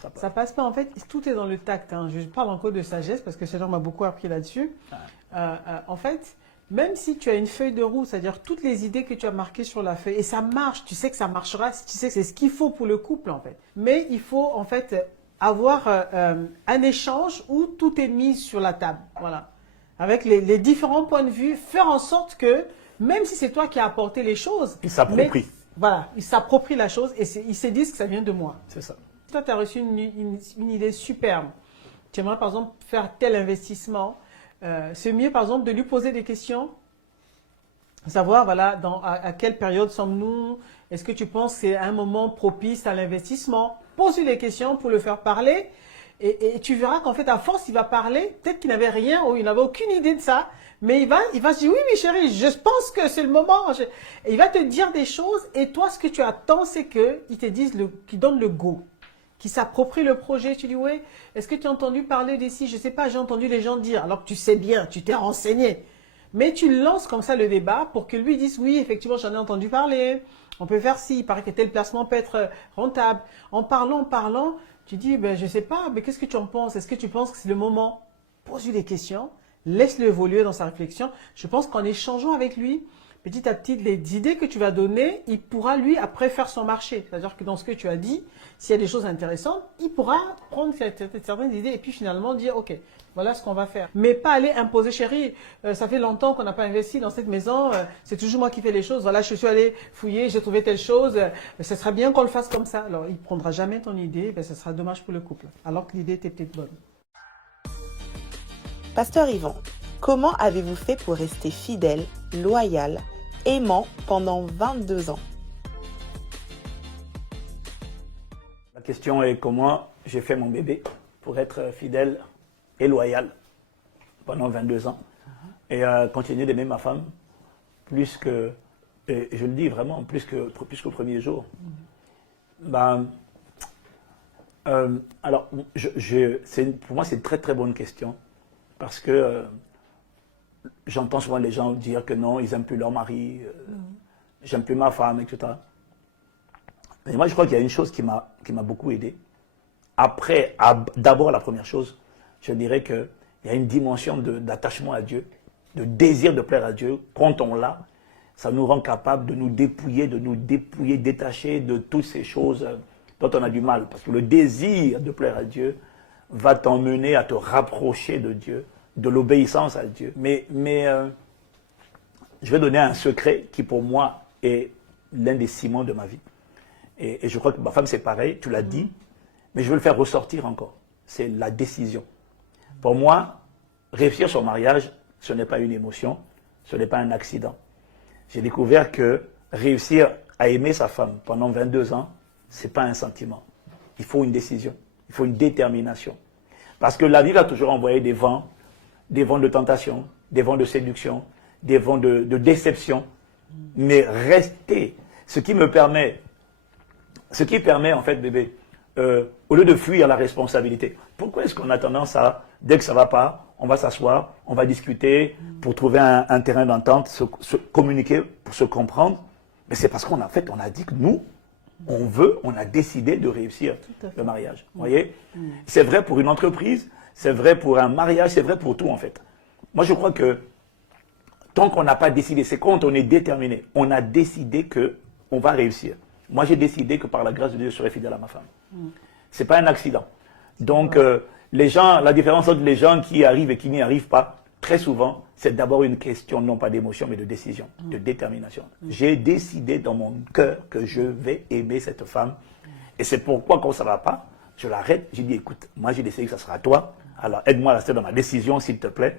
passera pas. Ça passe pas, en fait, tout est dans le tact. Hein. Je parle encore de sagesse parce que ce genre m'a beaucoup appris là-dessus. En fait, même si tu as une feuille de route, c'est-à-dire toutes les idées que tu as marquées sur la feuille, et ça marche, tu sais que ça marchera, tu sais que c'est ce qu'il faut pour le couple, en fait. Mais il faut, en fait, avoir un échange où tout est mis sur la table. Voilà. Avec les différents points de vue, faire en sorte que, même si c'est toi qui as apporté les choses, Il s'approprie. Voilà, il s'approprie la chose et ils se disent que ça vient de moi. C'est ça. Toi, tu as reçu une idée superbe. Tu aimerais, par exemple, faire tel investissement. C'est mieux, par exemple, de lui poser des questions. Savoir, voilà, à quelle période sommes-nous? Est-ce que tu penses que c'est un moment propice à l'investissement? Pose-lui les questions pour le faire parler. Et tu verras qu'en fait, à force, il va parler. Peut-être qu'il n'avait rien ou il n'avait aucune idée de ça. Mais il va se dire, oui, oui, chérie, je pense que c'est le moment. Et il va te dire des choses. Et toi, ce que tu attends, c'est qu'il te dise, qu'il donne le go, qu'il s'approprie le projet. Tu dis, oui, est-ce que tu as entendu parler d'ici? Je ne sais pas, j'ai entendu les gens dire. Alors que tu sais bien, tu t'es renseigné. Mais tu lances comme ça le débat pour que lui dise, oui, effectivement, j'en ai entendu parler. On peut faire ci. Il paraît que tel placement peut être rentable. En parlant, tu dis, ben, je ne sais pas, mais qu'est-ce que tu en penses? Est-ce que tu penses que c'est le moment? Pose-lui des questions. Laisse-le évoluer dans sa réflexion. Je pense qu'en échangeant avec lui, petit à petit, les idées que tu vas donner, il pourra, lui, après faire son marché. C'est-à-dire que dans ce que tu as dit, s'il y a des choses intéressantes, il pourra prendre certaines idées et puis finalement dire, OK, voilà ce qu'on va faire. Mais pas aller imposer, chérie, ça fait longtemps qu'on n'a pas investi dans cette maison, c'est toujours moi qui fais les choses. Voilà, je suis allé fouiller, j'ai trouvé telle chose, ce serait bien qu'on le fasse comme ça. Alors, il ne prendra jamais ton idée, ben, ce sera dommage pour le couple. Alors que l'idée était peut-être bonne. Pasteur Yvan, comment avez-vous fait pour rester fidèle, loyal, aimant pendant 22 ans? La question est comment j'ai fait mon bébé pour être fidèle et loyal pendant 22 ans et continuer d'aimer ma femme plus que, et je le dis vraiment, plus qu'au premier jour. Ben, alors, pour moi, c'est une très très bonne question parce que j'entends souvent les gens dire que non, ils n'aiment plus leur mari, j'aime plus ma femme, etc. Mais moi, je crois qu'il y a une chose qui m'a beaucoup aidé. Après, d'abord, la première chose, je dirais qu'il y a une dimension d'attachement à Dieu, de désir de plaire à Dieu. Quand on l'a, ça nous rend capable de nous dépouiller, détacher de toutes ces choses dont on a du mal. Parce que le désir de plaire à Dieu va t'emmener à te rapprocher de Dieu, de l'obéissance à Dieu. Mais je vais donner un secret qui, pour moi, est l'un des ciments de ma vie. Et je crois que ma femme, c'est pareil, tu l'as dit, mais je veux le faire ressortir encore. C'est la décision. Pour moi, réussir son mariage, ce n'est pas une émotion, ce n'est pas un accident. J'ai découvert que réussir à aimer sa femme pendant 22 ans, ce n'est pas un sentiment. Il faut une décision, il faut une détermination. Parce que la vie va toujours envoyer des vents de tentation, des vents de séduction, des vents de déception. Mais rester, ce qui permet en fait, bébé, au lieu de fuir la responsabilité. Pourquoi est-ce qu'on a tendance à, dès que ça ne va pas, on va s'asseoir, on va discuter pour trouver un terrain d'entente, se communiquer, pour se comprendre? Mais c'est parce qu'on a dit que nous, on a décidé de réussir le mariage. Vous voyez? C'est vrai pour une entreprise, c'est vrai pour un mariage, c'est vrai pour tout en fait. Moi je crois que tant qu'on n'a pas décidé, c'est quand on est déterminé, on a décidé qu'on va réussir. Moi j'ai décidé que par la grâce de Dieu, je serai fidèle à ma femme. Ce n'est pas un accident. Donc la différence entre les gens qui arrivent et qui n'y arrivent pas, très souvent, c'est d'abord une question non pas d'émotion, mais de décision, de détermination. J'ai décidé dans mon cœur que je vais aimer cette femme. Et c'est pourquoi, quand ça ne va pas, je l'arrête. J'ai dit, écoute, moi j'ai décidé que ça sera toi. Alors aide-moi à rester dans ma décision, s'il te plaît.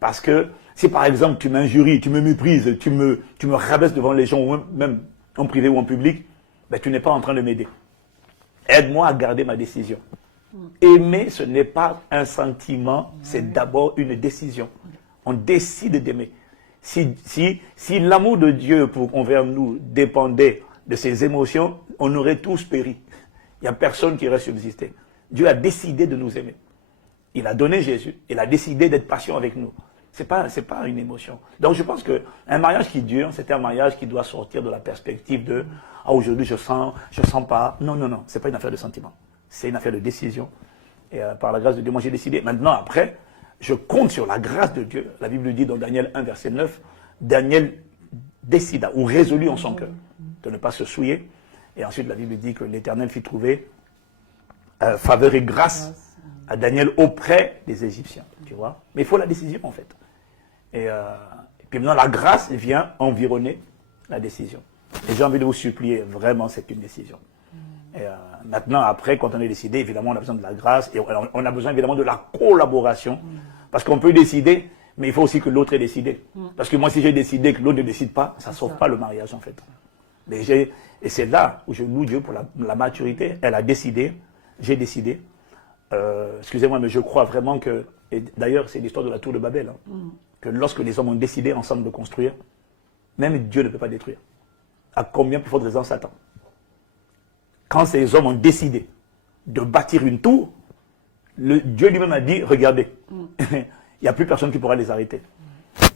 Parce que si par exemple tu m'injuries, tu me méprises, tu me rabaisses devant les gens, ou même en privé ou en public, ben, tu n'es pas en train de m'aider. Aide-moi à garder ma décision. Aimer, ce n'est pas un sentiment, c'est d'abord une décision. On décide d'aimer. Si l'amour de Dieu envers nous dépendait de ses émotions, on aurait tous péri. Il n'y a personne qui aurait subsisté. Dieu a décidé de nous aimer. Il a donné Jésus. Il a décidé d'être patient avec nous. C'est pas une émotion. Donc je pense qu'un mariage qui dure, c'est un mariage qui doit sortir de la perspective de « Ah, aujourd'hui je sens pas ». Non, non, non, c'est pas une affaire de sentiment. C'est une affaire de décision. Et par la grâce de Dieu, moi j'ai décidé. Maintenant, après, je compte sur la grâce de Dieu. La Bible dit dans Daniel 1, verset 9, Daniel décida ou résolut en son cœur de ne pas se souiller. Et ensuite, la Bible dit que l'Éternel fit trouver faveur et grâce à Daniel auprès des Égyptiens. Tu vois. Mais il faut la décision, en fait. Et puis maintenant, la grâce vient environner la décision. Et j'ai envie de vous supplier, vraiment, c'est une décision. Et maintenant, après, quand on est décidé, évidemment, on a besoin de la grâce et on a besoin évidemment de la collaboration. Parce qu'on peut décider, mais il faut aussi que l'autre ait décidé. Parce que moi, si j'ai décidé que l'autre ne décide pas, ça ne sauve pas le mariage, en fait. Mais et c'est là où je loue Dieu pour la maturité. Elle a décidé, j'ai décidé. Excusez-moi, mais je crois vraiment que, et d'ailleurs, c'est l'histoire de la tour de Babel, que lorsque les hommes ont décidé ensemble de construire, même Dieu ne peut pas détruire. À combien plus forte raison Satan? Quand ces hommes ont décidé de bâtir une tour, Dieu lui-même a dit, regardez, il n'y a plus personne qui pourra les arrêter.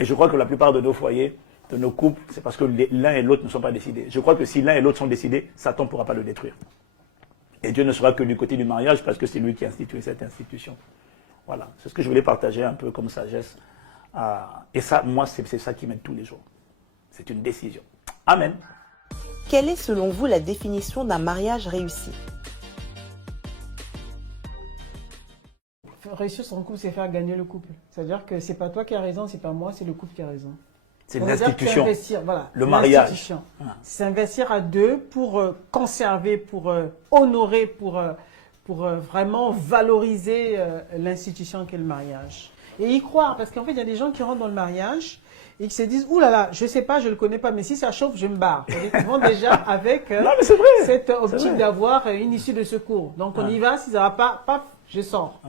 Et je crois que la plupart de nos foyers, de nos couples, c'est parce que l'un et l'autre ne sont pas décidés. Je crois que si l'un et l'autre sont décidés, Satan ne pourra pas le détruire. Et Dieu ne sera que du côté du mariage parce que c'est lui qui a institué cette institution. Voilà, c'est ce que je voulais partager un peu comme sagesse. Et ça, moi, c'est ça qui m'aide tous les jours. C'est une décision. Amen. Quelle est selon vous la définition d'un mariage réussi? Réussir son couple, c'est faire gagner le couple. C'est-à-dire que c'est pas toi qui as raison, c'est pas moi, c'est le couple qui a raison. C'est l'institution. Voilà, le mariage. C'est investir à deux pour conserver, pour honorer, pour vraiment valoriser l'institution qu'est le mariage. Et y croire, parce qu'en fait, il y a des gens qui rentrent dans le mariage et qui se disent « Ouh là là, je ne sais pas, je ne le connais pas, mais si ça chauffe, je me barre. » Ils vont déjà avec non, mais c'est vrai. cette optique d'avoir une issue de secours. Donc on y va, si ça ne va pas, paf, je sors.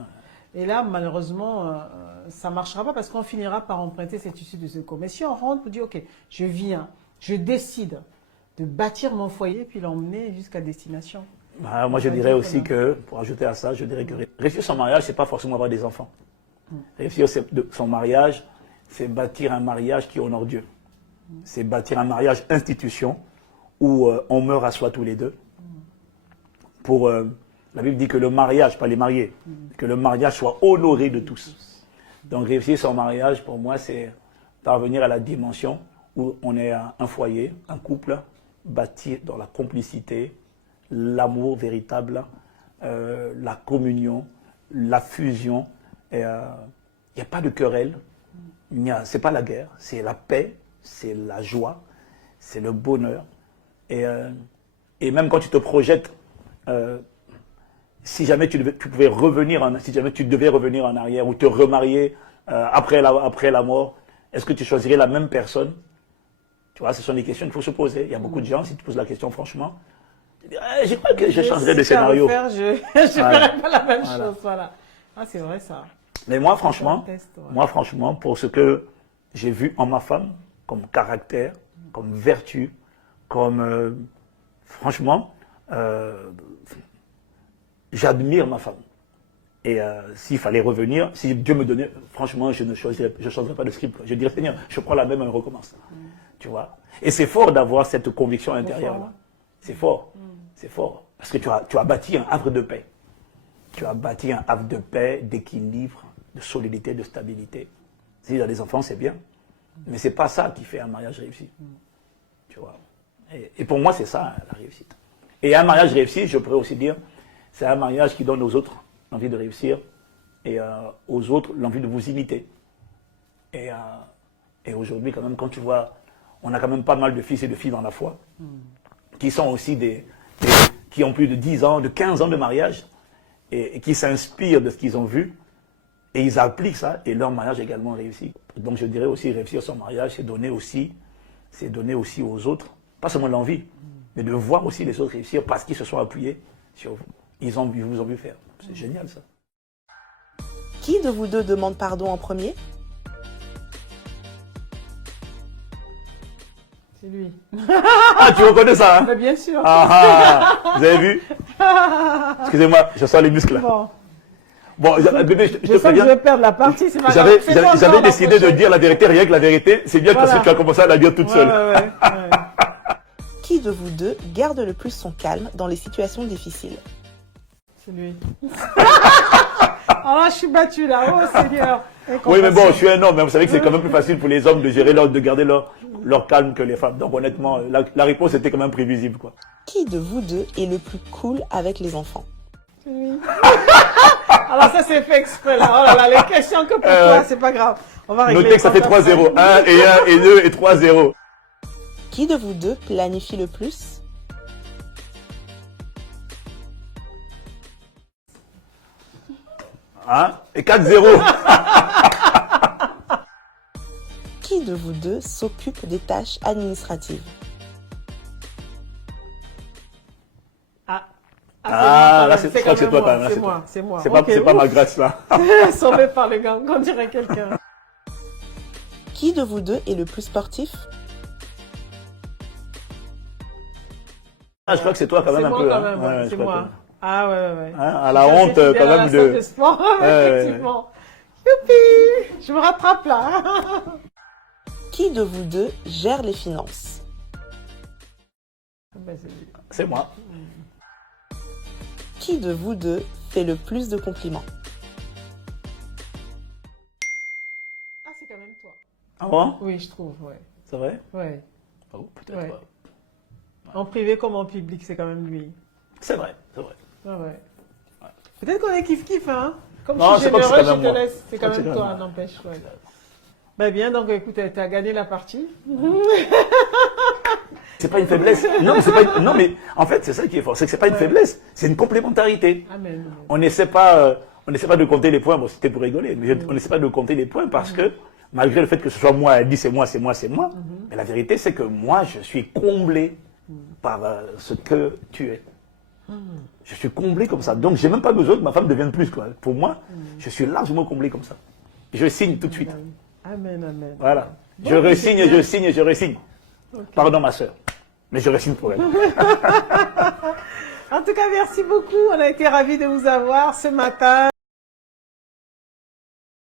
Et là, malheureusement, ça ne marchera pas parce qu'on finira par emprunter cette issue de secours. Mais si on rentre pour dire « Ok, je viens, je décide de bâtir mon foyer puis l'emmener jusqu'à destination. » Moi, je dirais aussi que, pour ajouter à ça, je dirais que réussir son mariage, ce n'est pas forcément avoir des enfants. Réussir son mariage, c'est bâtir un mariage qui honore Dieu. C'est bâtir un mariage institution où on meurt à soi tous les deux. La Bible dit que le mariage, pas les mariés, que le mariage soit honoré de tous. Donc réussir son mariage, pour moi, c'est parvenir à la dimension où on est un foyer, un couple, bâti dans la complicité, l'amour véritable, la communion, la fusion. Il n'y a pas de querelle, ce n'est pas la guerre, c'est la paix, c'est la joie, c'est le bonheur. Et même quand tu te projettes, si jamais tu pouvais revenir, si jamais tu devais revenir en arrière ou te remarier après la mort, est-ce que tu choisirais la même personne? Tu vois, ce sont des questions qu'il faut se poser. Il y a beaucoup de gens, si tu poses la question franchement, tu dis, je crois que je changerais de scénario. Je ne ferais pas la même chose, voilà. Ah, c'est vrai ça. Mais moi, franchement, pour ce que j'ai vu en ma femme, comme caractère, comme vertu, comme... franchement, j'admire ma femme. Et s'il fallait revenir, si Dieu me donnait, franchement, je ne changerais pas de script. Je dirais, Seigneur, je prends la même et on recommence. Tu vois. Et c'est fort d'avoir cette conviction intérieure-là. C'est fort. C'est fort. Parce que tu as bâti un havre de paix. Tu as bâti un havre de paix, d'équilibre, de solidité, de stabilité. Si tu as des enfants, c'est bien. Mais ce n'est pas ça qui fait un mariage réussi. Tu vois. Et pour moi, c'est ça, la réussite. Et un mariage réussi, je pourrais aussi dire, c'est un mariage qui donne aux autres l'envie de réussir et aux autres l'envie de vous imiter. Et aujourd'hui, quand même, quand tu vois, on a quand même pas mal de fils et de filles dans la foi, qui sont aussi qui ont plus de 10 ans, de 15 ans de mariage, et qui s'inspirent de ce qu'ils ont vu, et ils appliquent ça, et leur mariage est également réussi. Donc je dirais aussi, réussir son mariage, c'est donner aussi aux autres, pas seulement l'envie, mais de voir aussi les autres réussir parce qu'ils se sont appuyés sur vous. Ils vous ont vu faire. C'est génial ça. Qui de vous deux demande pardon en premier? C'est lui. Ah, tu reconnais ça, hein? Mais bien sûr. Vous avez vu? Excusez-moi, je sens les muscles là. Bon, bébé, je sens que je vais perdre la partie. J'avais décidé de dire la vérité, rien que la vérité. C'est bien parce que tu as commencé à la dire toute seule. Ouais. Qui de vous deux garde le plus son calme dans les situations difficiles? C'est lui. Alors là, je suis battue là. Oh Seigneur. Oui, mais bon, je suis un homme. Mais vous savez que c'est quand même plus facile pour les hommes de gérer de garder leur calme que les femmes. Donc honnêtement, la réponse était quand même prévisible, quoi. Qui de vous deux est le plus cool avec les enfants? C'est lui. Alors ça, c'est fait exprès là. Oh là là, les questions que pour toi, c'est pas grave. On va régler. Notez que ça fait 3-0. 1 et 2 et 3-0. Qui de vous deux planifie le plus? Hein? Et 4-0. Qui de vous deux s'occupe des tâches administratives? Là, je crois que c'est toi quand même. C'est moi. C'est pas ma grâce là. Sauvé par le gang, on dirait quelqu'un. Qui de vous deux est le plus sportif? Je crois que c'est toi quand même un peu. C'est moi quand même, ouais, c'est moi. Ah ouais. Hein, à la honte quand même de... sport, effectivement. Youpi, je me rattrape là. Qui de vous deux gère les finances? C'est moi. Qui de vous deux fait le plus de compliments? Ah, c'est quand même toi. Ah bon? Oui, je trouve, ouais. C'est vrai? Ouais. Oh, peut-être Ouais. pas. En privé comme en public, c'est quand même lui. C'est vrai, c'est vrai. Ah ouais. Peut-être qu'on est kiff-kiff, hein. Comme Non, je suis je crois que c'est généreux, quand je même te moi. laisse. C'est quand même toi, n'empêche. Ouais. Ben bien, donc écoute, tu as gagné la partie. C'est pas une faiblesse. Non, mais, non, mais en fait, c'est ça qui est fort. C'est que c'est pas une faiblesse. C'est une complémentarité. Amen. On n'essaie pas de compter les points. Bon, c'était pour rigoler. Mais on n'essaie pas de compter les points parce que, malgré le fait que ce soit moi, elle dit c'est moi. Mais la vérité, c'est que moi, je suis comblé par ce que tu es. Je suis comblé comme ça. Donc, j'ai même pas besoin que ma femme devienne plus, quoi. Pour moi, je suis largement comblé comme ça. Je signe tout de suite. Amen. Voilà. Bon, Je resigne. Okay. Pardon, ma soeur. Mais je resigne pour elle. En tout cas, merci beaucoup. On a été ravis de vous avoir ce matin.